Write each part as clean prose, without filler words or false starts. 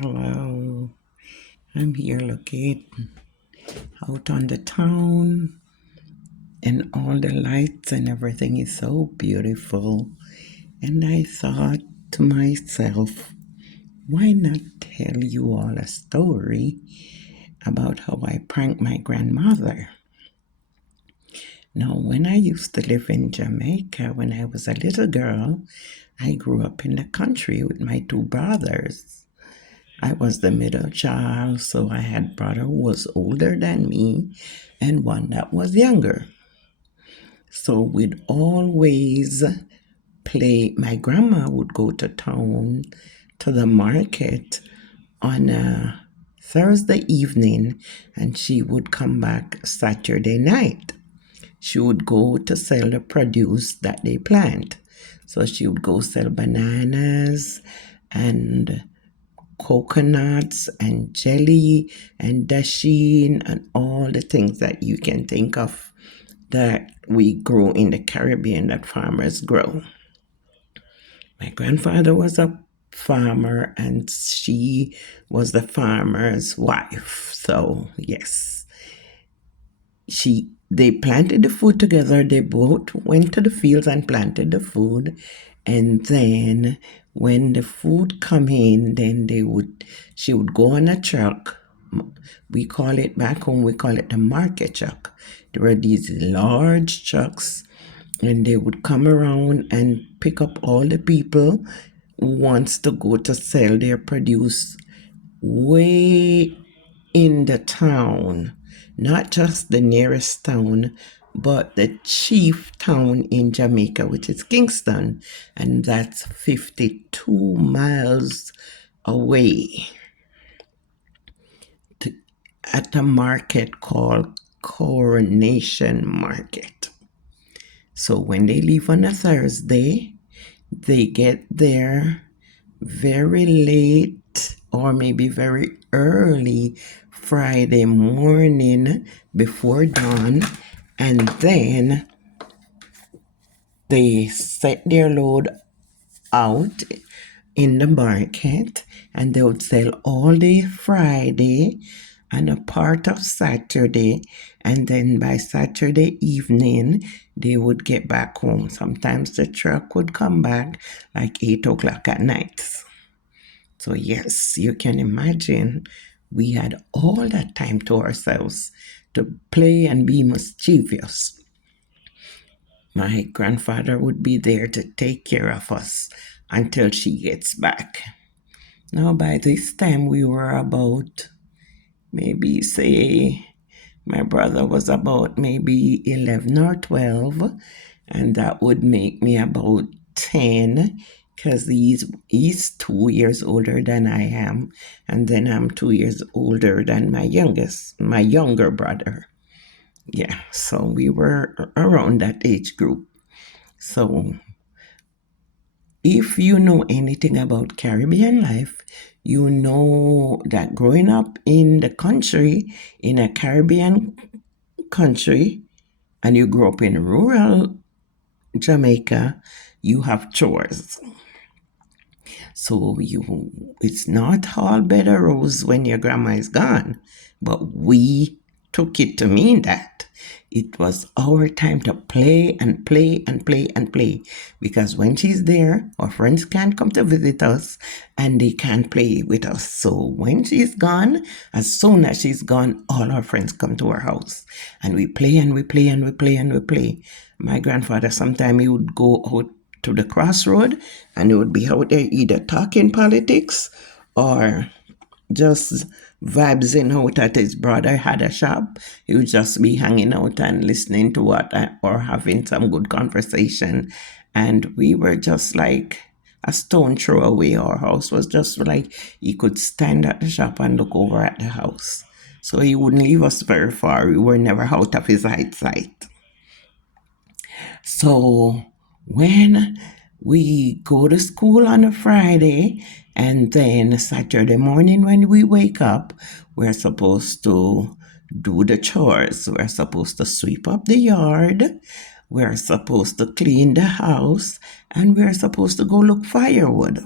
Hello, I'm here looking out on the town, and all the lights and everything is so beautiful. And I thought to myself, why not tell you all a story about how I pranked my grandmother? Now, when I used to live in Jamaica when I was a little girl, I grew up in the country with my two brothers. I was the middle child, so I had a brother who was older than me and one that was younger. So we'd always play. My grandma would go to town to the market on a Thursday evening and she would come back Saturday night. She would go to sell the produce that they plant. So she would go sell bananas and coconuts and jelly and dasheen and all the things that you can think of that we grow in the Caribbean that farmers grow. My grandfather was a farmer and she was the farmer's wife. So yes, they planted the food together. They both went to the fields and planted the food. And then when the food come in, then she would go on a truck. We call it back home, we call it the market truck. There were these large trucks and they would come around and pick up all the people who wants to go to sell their produce way in the town, not just the nearest town, but the chief town in Jamaica, which is Kingston, and that's 52 miles away at a market called Coronation Market. So when they leave on a Thursday, they get there very late or maybe very early Friday morning before dawn, and then they set their load out in the market and they would sell all day Friday and a part of Saturday, and then by Saturday evening they would get back home. Sometimes the truck would come back like 8 o'clock at night. So yes, you can imagine we had all that time to ourselves to play and be mischievous. My grandfather would be there to take care of us until she gets back. Now, by this time, we were about maybe, say, my brother was about maybe 11 or 12, and that would make me about 10 because he's 2 years older than I am, and then I'm 2 years older than my younger brother. Yeah, so we were around that age group. So if you know anything about Caribbean life, you know that growing up in the country, in a Caribbean country, and you grow up in rural Jamaica, you have chores. So it's not all bed of rose when your grandma is gone, but we took it to mean that it was our time to play and play and play and play, because when she's there, our friends can't come to visit us and they can't play with us. So when she's gone, as soon as she's gone, all our friends come to our house and we play and we play and we play and we play. My grandfather, sometime he would go out to the crossroad and he would be out there either talking politics or just vibes out at his brother had a shop. He would just be hanging out and listening to or having some good conversation. And we were just like a stone throw away. Our house was just like he could stand at the shop and look over at the house. So he wouldn't leave us very far. We were never out of his eyesight. So when we go to school on a Friday and then Saturday morning when we wake up, we're supposed to do the chores. We're supposed to sweep up the yard. We're supposed to clean the house and we're supposed to go look firewood.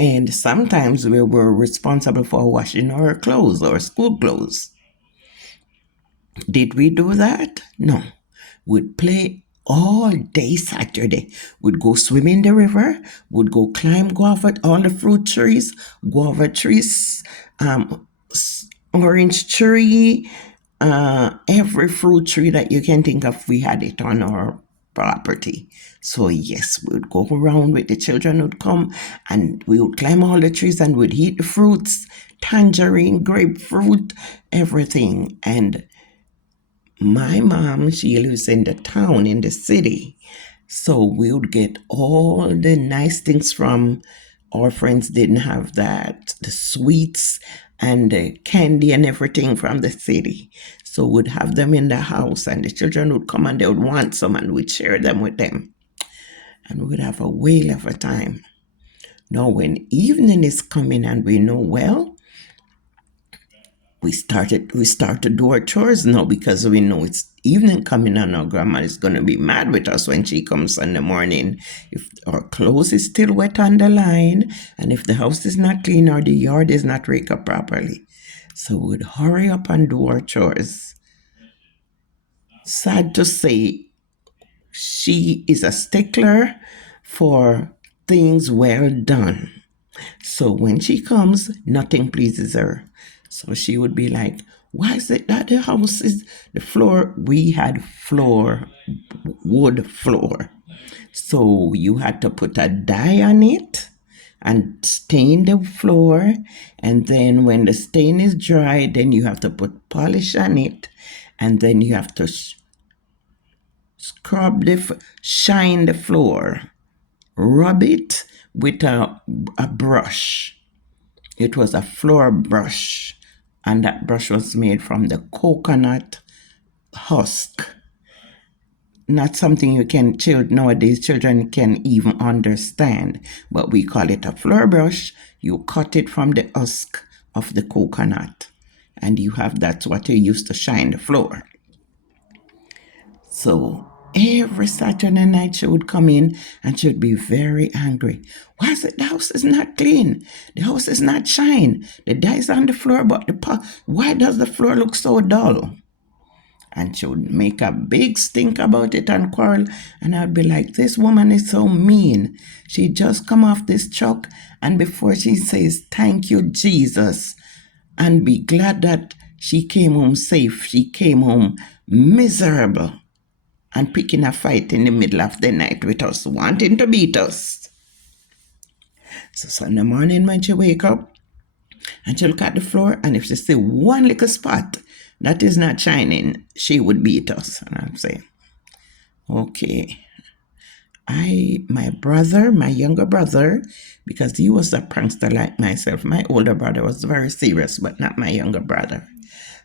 And sometimes we were responsible for washing our clothes, our school clothes. Did we do that? No. We'd play all day Saturday. We'd go swim in the river. We'd go climb guava, all the fruit trees, guava trees, orange tree, every fruit tree that you can think of, we had it on our property. So yes, we would go around with the children would come and we would climb all the trees and we'd eat the fruits, tangerine, grapefruit, everything. And my mom, she lives in the town, in the city. So we would get all the nice things from our friends didn't have that, the sweets and the candy and everything from the city. So we'd have them in the house and the children would come and they would want some and we'd share them with them. And we'd have a whale of a time. Now when evening is coming and we know, well, we start to do our chores now because we know it's evening coming and our grandma is going to be mad with us when she comes in the morning if our clothes is still wet on the line and if the house is not clean or the yard is not raked up properly. So we'd hurry up and do our chores. Sad to say, she is a stickler for things well done. So when she comes, nothing pleases her. So she would be like, why is it that the house is the floor? We had wood floor. So you had to put a dye on it and stain the floor. And then when the stain is dry, then you have to put polish on it. And then you have to shine the floor. Rub it with a brush. It was a floor brush, and that brush was made from the coconut husk. Not something nowadays children can even understand, but we call it a floor brush. You cut it from the husk of the coconut, and that's what you use to shine the floor. So every Saturday night she would come in and she would be very angry. Why is it the house is not clean? The house is not shine. The dye's on the floor, but why does the floor look so dull? And she would make a big stink about it and quarrel. And I'd be like, this woman is so mean. She just come off this truck and before she says, thank you, Jesus, and be glad that she came home safe, she came home miserable and picking a fight in the middle of the night with us, wanting to beat us. So in the morning when she wake up and she look at the floor, and if she see one little spot that is not shining, she would beat us. And I'm saying, okay. My younger brother, because he was a prankster like myself, my older brother was very serious, but not my younger brother.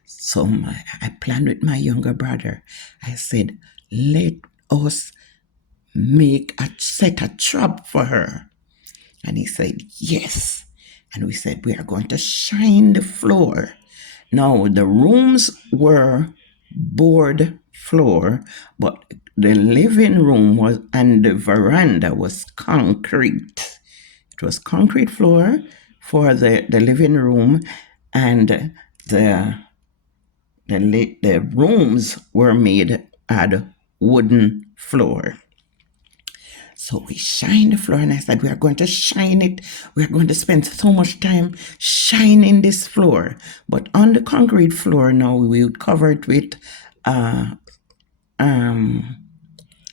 So I planned with my younger brother. I said, let us set a trap for her. And he said, yes. And we said, we are going to shine the floor. Now, the rooms were board floor, but the living room and the veranda was concrete. It was concrete floor for the living room, and the rooms were made at wooden floor. So we shined the floor, and I said, we are going to shine it. We are going to spend so much time shining this floor. But on the concrete floor now, we would cover it with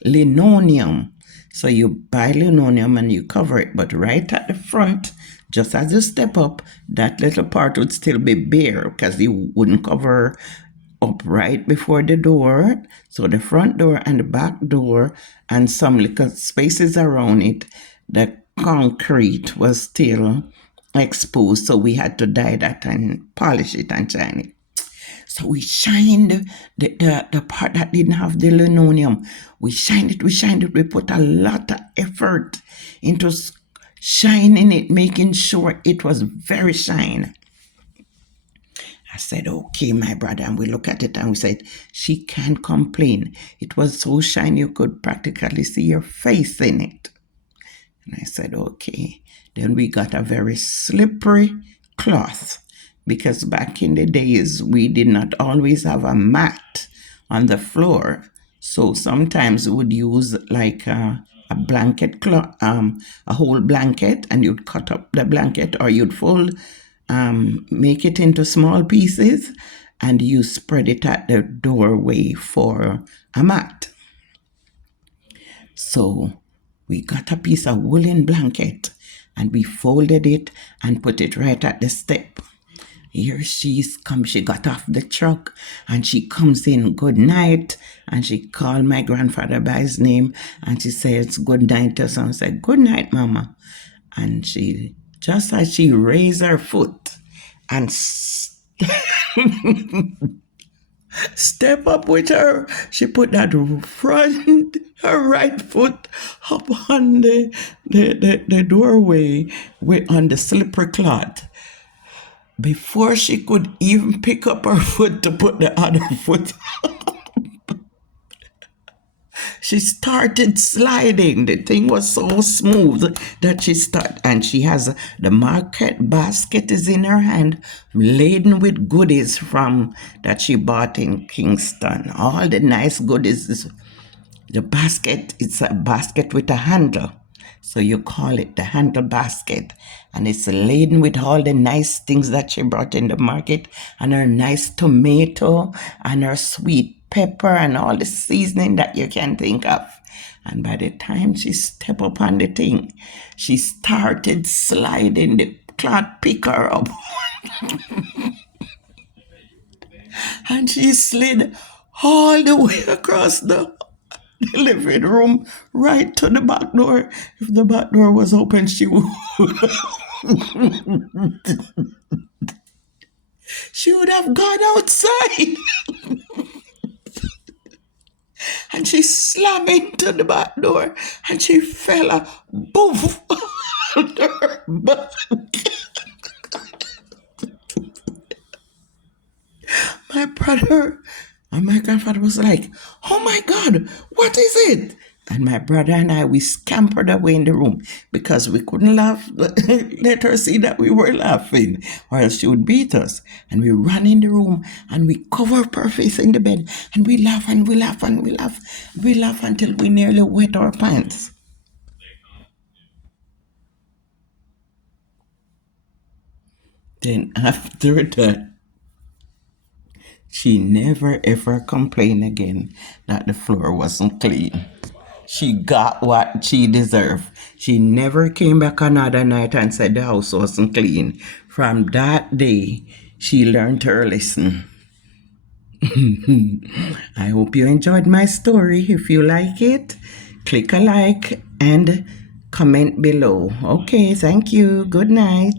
linoleum. So you buy linoleum and you cover it, but right at the front, just as you step up, that little part would still be bare because you wouldn't cover up right before the door. So the front door and the back door and some little spaces around it, the concrete was still exposed. So we had to dye that and polish it and shine it. So we shined the part that didn't have the linoleum. We shined it. We put a lot of effort into shining it, making sure it was very shiny. I said, okay, my brother, and we look at it and we said, she can't complain. It was so shiny you could practically see your face in it. And I said, okay. Then we got a very slippery cloth because back in the days, we did not always have a mat on the floor. So sometimes we would use like a blanket cloth, a whole blanket, and you'd cut up the blanket or you'd fold, make it into small pieces, and you spread it at the doorway for a mat. So we got a piece of woolen blanket and we folded it and put it right at the step. Here she's come, she got off the truck and she comes in, good night. And she called my grandfather by his name and she says, good night to us. And I said, good night, Mama. And she, just as she raised her foot and step up with her, she put that front, her right foot up on the doorway on the slippery cloth. Before she could even pick up her foot to put the other foot she started sliding. The thing was so smooth that she started, and she has the market basket is in her hand, laden with goodies from that she bought in Kingston. All the nice goodies. The basket, it's a basket with a handle. So you call it the handle basket. And it's laden with all the nice things that she brought in the market, and her nice tomato and her sweet pepper and all the seasoning that you can think of. And by the time she stepped up on the thing, she started sliding. The cloth pick her up. And she slid all the way across the living room right to the back door. If the back door was open, she would she would have gone outside. And she slammed into the back door and she fell a boof under her back. My brother and my grandfather was like, oh my God, what is it? And my brother and I, we scampered away in the room because we couldn't laugh, let her see that we were laughing, or else she would beat us. And we ran in the room and we covered her face in the bed and we laugh and we laugh and we laugh. We laugh until we nearly wet our pants. Then after that, she never ever complained again that the floor wasn't clean. She got what she deserved. She never came back another night and said the house wasn't clean. From that day, she learned her lesson. I hope you enjoyed my story. If you like it, click a like and comment below. Okay, thank you. Good night.